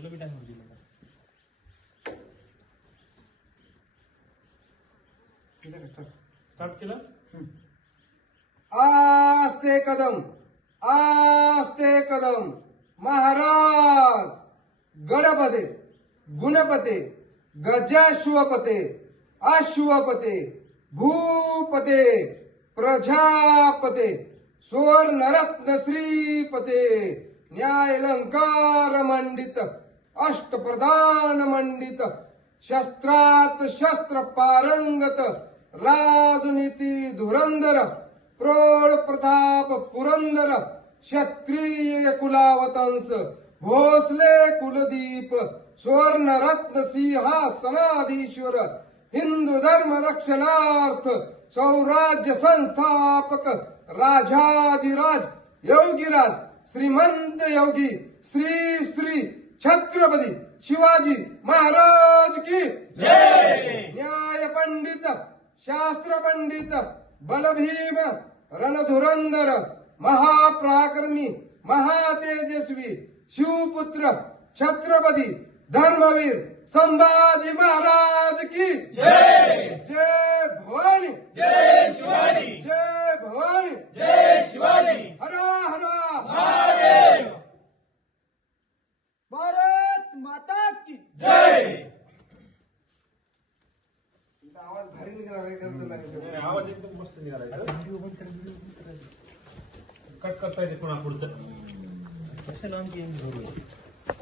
चलो बेटा मुझे लगा स्टार्ट केलं. आस्ते कदम महाराज गणपते गुणपते गजाश्वपते अश्वपते भूपते प्रजापते सुवर्णरत्न श्रीपते न्यायलंकार मंडित अष्टप्रधान मंडित शस्त्रात शस्त्र पारंगत राजनीती धुरंधर प्रौढ प्रताप पुरंदर क्षत्रिय कुलावतंस भोसले कुलदीप सुवर्ण रत्न सिंहासनाधीश्वर हिंदू धर्म रक्षणार्थ सौराज्य संस्थापक राजाधिराज योगीराज श्रीमंत योगी श्री श्री छत्रपती शिवाजी महाराज की जय. न्याय पंडित शास्त्र पंडित बलभीम रणधुरंदर महापराक्रमी महातेजस्वी शिवपुत्र छत्रपती धर्मवीर संभाजी महाराज की जय. जय भवानी जय शिवाजी. जय भवानी जय शिवाजी. हरा हरा महादेव. भारत माता की जय. आवाज भारी निघाला काय करतो नाही, आवाज एकदम मस्त निघाला. कट करता येते पुन्हा पुढचं.